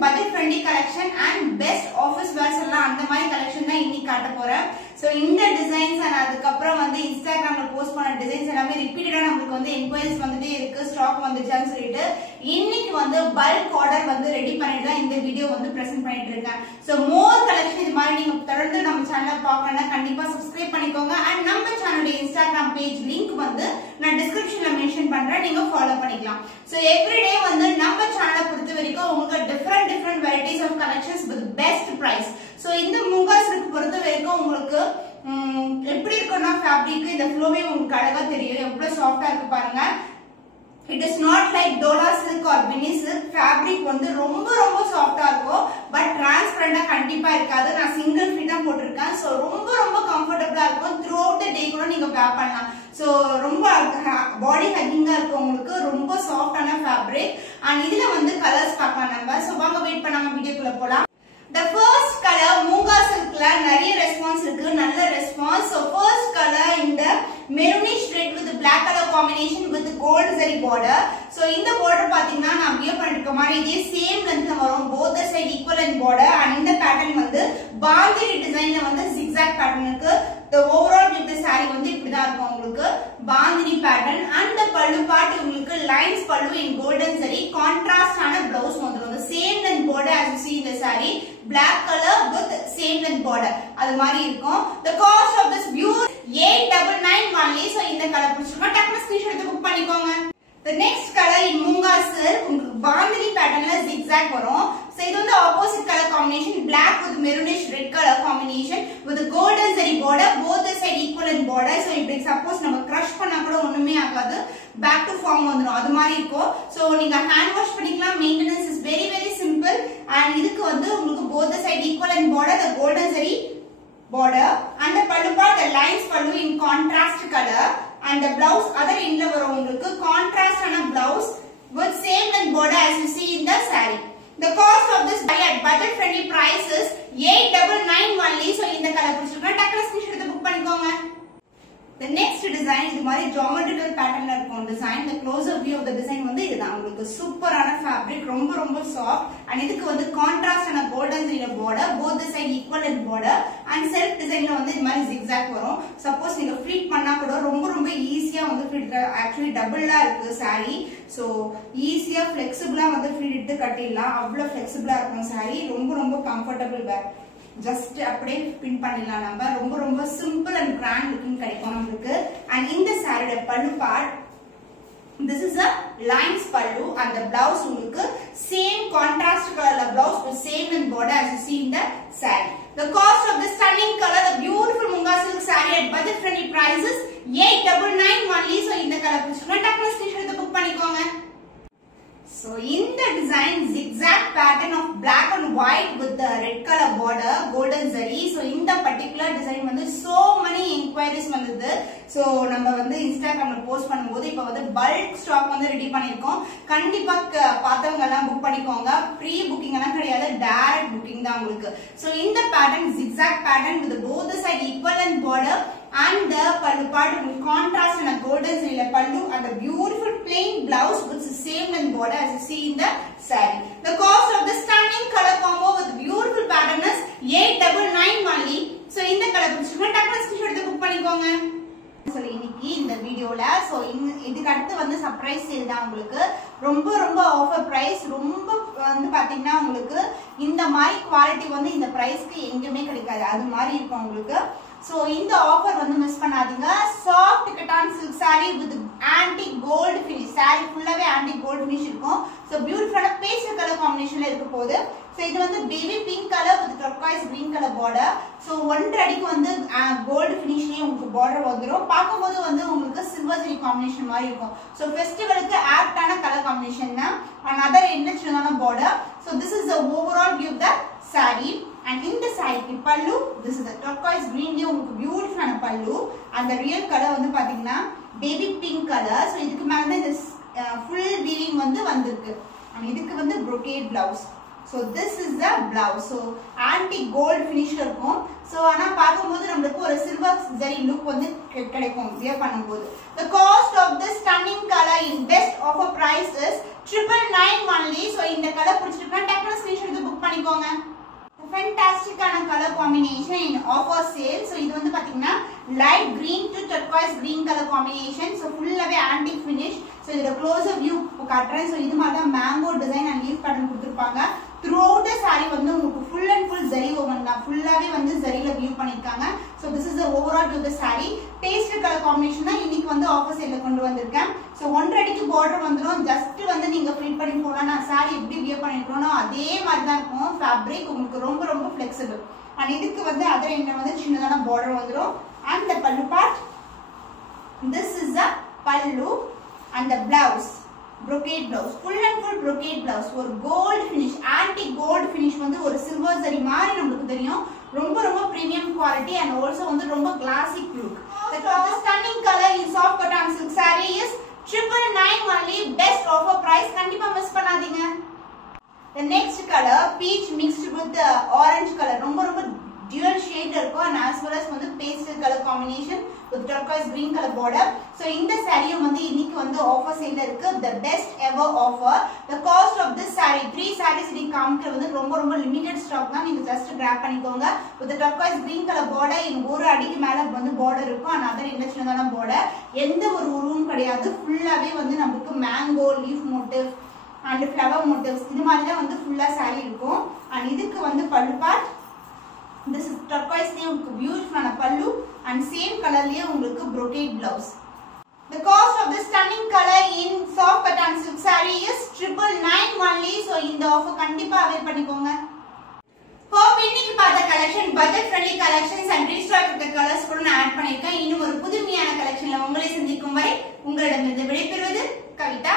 budget friendly collection and best office wears அந்த மாதிரி collection தான் இன்னைக்கு காட்ட போறேன். So இந்த டிசைன்ஸ் and அதுக்கு அப்புறம் வந்து இன்ஸ்டாகிராம்ல போஸ்ட் பண்ண டிசைன்ஸ் எல்லாமே ரிப்பீட்டடா நமக்கு வந்து என்குயரிஸ் வந்துட்டே இருக்கு, ஸ்டாக் வந்துச்சான்னு சொல்லிட்டு இன்னைக்கு வந்து பல்க் ஆர்டர் வந்து ரெடி பண்ணிட்டு தான் இந்த வீடியோ வந்து பிரசன்ட் பண்ணிட்டு இருக்கேன். So மோர் கலெக்ஷன் இது மாதிரி நீங்க தொடர்ந்து நம்ம சேனலை பார்க்கணும்னா கண்டிப்பா சப்ஸ்கிரைப் பண்ணிக்கோங்க. and நம்ம சேனலோட இன்ஸ்டாகிராம் பேஜ் லிங்க் வந்து நான் டிஸ்கிரிப்ஷன்ல மென்ஷன் பண்றேன், நீங்க ஃபாலோ பண்ணிக்கலாம். So எவ்ரிடே வந்து நம்ம சேனலை பொறுத்த வரைக்கும் உங்களுக்கு different varieties of collections with best price. So இந்த மூங்கா சில்க் பொறுத்த வரைக்கும் உங்களுக்கு எப்படி இருக்குன்னா ஃபேப்ரிக் இந்த ஃப்ளோவே உங்களுக்கு அழகா தெரியும், எவ்வளவு சாஃப்டா இருக்கு பாருங்க. It is not like Dola silk or Bini silk. Fabric வந்து ரொம்ப ரொம்ப சாஃப்ட்டா இருக்கும், பட் டிரான்ஸ்பரண்டா கண்டிப்பா இருக்காது. நான் சிங்கிள் ஃபீட் தான் போட்டுருக்கேன். சோ ரொம்ப ரொம்ப கம்ஃபர்ட்டபிளா இருக்கும். த்ரூ அவுட் தி டே கூட நீங்க வேர் பண்ணலாம். சோ ரொம்ப பாடி ஹக்கிங்கா இருக்கும், உங்களுக்கு ரொம்ப சாஃப்ட்டான ஃபேப்ரிக். அண்ட் இதுல வந்து கலர்ஸ் பார்க்கலாம் நம்ம. சோ வாங்க வெயிட் பண்ணாம வீடியோக்குள்ள போலாம். The first color மூங்கா சில்க்ல நிறைய ரெஸ்பான்ஸ் இருக்கு, நல்ல ரெஸ்பான்ஸ். So first color இந்த maroonish red with black color combination with gold zari border. So இந்த border பாத்தீங்கன்னா நான் வியர் பண்ணிருக்க மாதிரி இதே சேம் லென்த்ல வரும், both the side equivalent border. and இந்த பேட்டர்ன் வந்து பாந்தினி டிசைன்ல வந்து zigzag பேட்டர்ன் இருக்கு. the overall with the saree வந்து இப்படி தான் இருக்கும் உங்களுக்கு, பாந்தினி பேட்டர்ன். and the பல்லு பார்ட் உங்களுக்கு லைன்ஸ் பல்லு in golden zari, கான்ட்ராஸ்ட் ஆன ப்ளவுஸ் வந்துரும். the same length border as you see in the saree, black color with same length border அது மாதிரி இருக்கும். the cost of this beauty 899 only. so இந்த colour பிடிச்சிருக்கா டக்குனு ஸ்கிரீன்ஷாட் எடுத்து புக் பண்ணிக்கோங்க. the next color in moonga silk உங்களுக்கு பாந்தினி பேட்டர்ன்ல zigzag வரும். so இது வந்து opposite color combination, black with maroonish red color combination with golden zari border, both the side equivalent border. so இப்படி சப்போஸ் நம்ம crush பண்ணா கூட ஒண்ணுமே ஆகாது, back to form வந்துரும், அது மாதிரி இருக்கும். so நீங்க hand wash பண்ணிக்கலாம், maintenance is very very simple. and இதுக்கு வந்து உங்களுக்கு both the side equivalent border, the golden zari border, and the pallu part the lines pallu in contrast color, and the blouse other inla varum ungalku contrast ana blouse with same length border as you see in the saree. the cost of this at budget friendly price is 899 only. so இந்த colour பிடிச்சிருக்கா டக்குனு screenshot எடுத்து book பண்ணிக்கோங்க. the next design இது மாதிரி geometrical patternல இருக்கும் design. the closer view of the design வந்து இதுதான், உங்களுக்கு சூப்பரான fabric, ரொம்ப ரொம்ப soft. and இதுக்கு வந்து contrast ஆன golden zari border, both the side equivalent border. and self designல வந்து இது மாதிரி zigzag வரும். suppose நீங்க ஃபிட் பண்ணா கூட ரொம்ப ரொம்ப ஈஸியா வந்து ஃபிட், actually டபுளா இருக்கு saree. so ஈஸியா flexible-ஆ வந்து ஃபிட் எடுத்து கட்டிடலாம், அவ்வளவு flexible-ஆ இருக்கும் saree, ரொம்ப ரொம்ப comfortable wear. just அப்படியே பின் பண்ணிடலாம் நம்ம, ரொம்ப ரொம்ப சிம்பிள் அண்ட் கிராண்ட் லுக்கிங் கிடைக்கும் நமக்கு. and இந்த சாரியோட பல்லு part this is a lines pallu, and the blouse உங்களுக்கு same contrast color blouse with same length border as you see in the saree. the cost of this stunning color, the beautiful munga silk saree at budget friendly prices 899 only. so இந்த colour பிடிச்சிருக்கா டக்குனு screenshot எடுத்து book பண்ணிக்கோங்க. so in the design zigzag pattern of black and white with the red color border, golden zari. so in the particular design வந்து so many inquiries வந்தது. so நம்ம வந்து இன்ஸ்டாகிராம்ல போஸ்ட் பண்ணும்போது இப்ப வந்து பல்க் ஸ்டாக் வந்து ரெடி பண்ணிருக்கோம், கண்டிப்பா பார்த்தவங்க எல்லாம் புக் பண்ணிக்கோங்க. ப்ரீ புக்கிங் எல்லாம் கிடையாது, டைரக்ட் புக்கிங் தான் உங்களுக்கு. so இந்த pattern zigzag pattern with both the side equivalent border, and the pallu part contrast and a golden zari pallu, and the beautiful plain blouse with the same length border as you see in the saree. the cost of the stunning color combo with beautiful pattern is 899 only. so இந்த colour பிடிச்சிருக்கா டக்குனு screenshot எடுத்து book பண்ணிக்கோங்க. so இன்னைக்கு இந்த வீடியோல so இதுக்கு அடுத்து வந்து சர்ப்ரைஸ் சேல் தான் உங்களுக்கு, ரொம்ப ரொம்ப ஆஃபர் பிரைஸ், ரொம்ப வந்து பாத்தீங்கன்னா உங்களுக்கு இந்த மாதிரி குவாலிட்டி வந்து இந்த பிரைஸ்க்கு எங்கேயுமே கிடைக்காது, அது மாதிரி இருக்கும் உங்களுக்கு. so இந்த ஆஃபர் வந்து மிஸ் பண்ணாதீங்க. soft cotton silk saree with antique gold finish, saree ஃபுல்லாவே antique gold finish இருக்கும். so பியூட்டிஃபுல்லான பேஸ்டல் கலர் காம்பினேஷன்ல இருக்க போகுது. so இது வந்து baby pink colour with turquoise green color border. so 1 அடிக்கு வந்து gold finishலயே உங்களுக்கு border வந்துரும், பாக்கும்போது வந்து உங்களுக்கு சில்வர் ஜரி காம்பினேஷன் மாதிரி இருக்கும். so ஃபெஸ்டிவலுக்கு ஆப்டான கலர் காம்பினேஷன் தான், and other enriched border. so this is the overall view of the saree. and in the saree pallu, this is the turquoise green ல உங்களுக்கு பியூட்டிஃபுல்லான pallu, and the real color வந்து பாத்தீங்கன்னா baby pink color. so இதுக்கு மேல இந்த full வந்து வந்திருக்கு. இதுக்கு வந்து brocade blouse. So this is the blouse. So antique gold finish இருக்கும். So ஆனா பாக்கும்போது நமக்கு ஒரு silver zari look வந்து கிடைக்கும் wear பண்ணும்போது. The cost of this stunning color in best offer price is 999 only. So இந்த கலர் பிடிச்சிருக்கா டக்குனு ஸ்கிரீன்ஷாட் எடுத்து புக் பண்ணிக்கோங்க. Fantastic color combination in offer sale. So இது வந்து பாத்தீங்கன்னா light green to turquoise green color combination. So full-ஆவே antique finish. So இதோட closer view காட்டுறேன். So இது மாதிரி தான் mango design and leaf pattern கொடுத்திருப்பாங்க. Throughout the saree வந்து உங்களுக்கு full and full zari woven தான். full-ஆவே வந்து zariல view பண்ணிருக்காங்க. So this is the overall to the saree. Paste color combination தான் இன்னைக்கு வந்து offer sale கொண்டு வந்திருக்கேன். So 1 அடிக்கு border வந்துரும். just வந்து நீங்க flip பண்ணி போலாம். நான் saree எப்படி wear பண்ணிருக்கனோ அதே மாதிரி தான் இருக்கும். fabric உங்களுக்கு ரொம்ப ரொம்ப flexible. and இதுக்கு வந்து other end வந்து சின்னதான border வந்துரும். and the pallu part, this is the pallu and the blouse, brocade blouse, full and full brocade blouse. ஒரு gold finish, antique gold finish வந்து ஒரு silver zari மாதிரி நமக்கு தெரியும். ரொம்ப ரொம்ப premium quality and also வந்து ரொம்ப classic look. The stunning color in soft cotton silk saree is 999 only. Best offer price. கண்டிப்பா மிஸ் பண்ணாதீங்க. The next color peach mixed with orange color. ரொம்ப ரொம்ப dual shade இருக்கும் and as well as வந்து pastel color combination with turquoise green color border. So இந்த saree வந்து இன்னைக்கு வந்து offer sale இருக்கு. The best ever offer. The cost of this saree, 3 sarees இன்னைக்கு காமிக்கிறது வந்து ரொம்ப ரொம்ப limited stock தான். நீங்க just grab பண்ணிக்கோங்க. With the turquoise green color border in ஒரு அடிக்கு மேல வந்து border இருக்கும். and other சின்னதான border. எந்த ஒரு உருவமும் கிடையாது. ஃபுல்லாவே வந்து நமக்கு mango leaf motif and flower motifs இது மாதிரி தான் வந்து ஃபுல்லா saree இருக்கும். and இதுக்கு வந்து pallu part, this is turquoise லே உங்களுக்கு beautiful pallu and same color லே உங்களுக்கு brocade blouse. The cost of this stunning color in soft cotton silk saree is 999 only. So இந்த offer கண்டிப்பா avail பண்ணிக்கோங்க. Hope இன்னைக்கு பார்த்த collection budget friendly collections and restock of the colors கூட நான் add பண்ணிருக்கேன். இன்னும் ஒரு புதுமையான collectionல உங்களை சந்திக்கும் வரை உங்களிடமிருந்து விடைபெறுவது கவிதா.